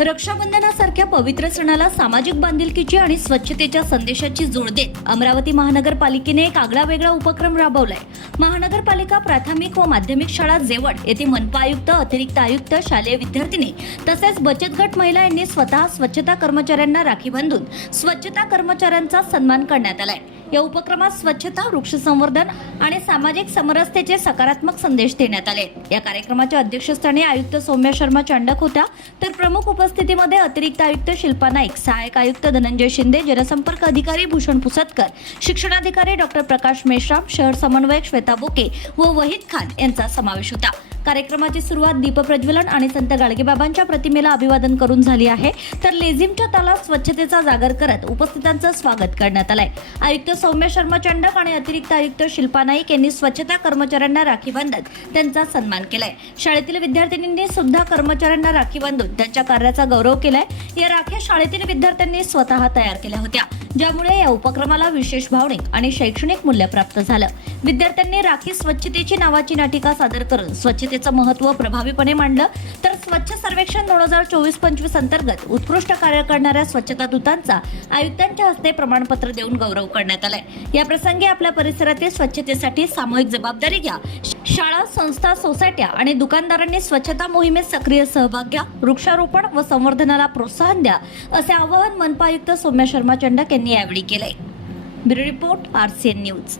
रक्षाबंधनासारख्या पवित्र सणाला सामाजिक बांधिलकीची आणि स्वच्छतेच्या संदेशाची जोड देत अमरावती महानगरपालिकेने एक आगळावेगळा उपक्रम राबवलाय. महानगरपालिका प्राथमिक व माध्यमिक शाळा जेवण येथे मनपा आयुक्त अतिरिक्त आयुक्त शालेय विद्यार्थिनी तसेच बचत गट महिला यांनी स्वतः स्वच्छता कर्मचाऱ्यांना राखी बांधून स्वच्छता कर्मचाऱ्यांचा सन्मान करण्यात आलाय. या उपक्रमात स्वच्छता वृक्ष संवर्धन आणि सामाजिक समरसतेचे सकारात्मक संदेश देण्यात आले. या कार्यक्रमाच्या अध्यक्षस्थानी आयुक्त सौम्या शर्मा चांडक होत्या. तर प्रमुख उपस्थितीमध्ये अतिरिक्त आयुक्त शिल्पा नाईक सहाय्यक आयुक्त धनंजय शिंदे जनसंपर्क अधिकारी भूषण पुसतकर शिक्षणाधिकारी डॉक्टर प्रकाश मेश्राम शहर समन्वयक श्वेता बोके व वहीद खान यांचा समावेश होता. कार्यक्रमाची सुरुवात दीपप्रज्वलन आणि संत गाडगेबाबांच्या प्रतिमेला अभिवादन करून झाली आहे. तर लेझिमच्या तालात स्वच्छतेचा जागर करत उपस्थितांचं स्वागत करण्यात आलंय. आयुक्त सौम्य शर्मा चंडक आणि अतिरिक्त आयुक्त शिल्पा नाईक यांनी स्वच्छता कर्मचाऱ्यांना राखी बांधत त्यांचा सन्मान केलाय. शाळेतील विद्यार्थिनींनी सुद्धा कर्मचाऱ्यांना राखी बांधून त्यांच्या कार्याचा गौरव केलाय. या राख्या शाळेतील विद्यार्थ्यांनी स्वतः तयार केल्या होत्या. ज्यामुळे या उपक्रमाला विशेष भावनिक आणि शैक्षणिक मूल्य प्राप्त झालं. विद्यार्थ्यांनी राखी स्वच्छतेची नावाची नाटिका सादर करून स्वच्छतेचं महत्त्व प्रभावीपणे मांडलं. तर स्वच्छ सर्वेक्षण दोन हजार चोवीस पंचवीस अंतर्गत उत्कृष्ट कार्य करणाऱ्या स्वच्छता दूतांचा आयुक्तांच्या हस्ते प्रमाणपत्र देऊन गौरव करण्यात आलाय. या प्रसंगी आपल्या परिसरातील स्वच्छतेसाठी सामूहिक जबाबदारी घ्या. शाळा संस्था सोसायट्या आणि दुकानदारांनी स्वच्छता मोहिमेत सक्रिय सहभाग घ्या. वृक्षारोपण व संवर्धनाला प्रोत्साहन द्या. असे आवाहन मनपा आयुक्त सौम्या शर्मा चंडक यांनी തന്നെയാണ് വിളിക്കലേ. Bureau report R C N news.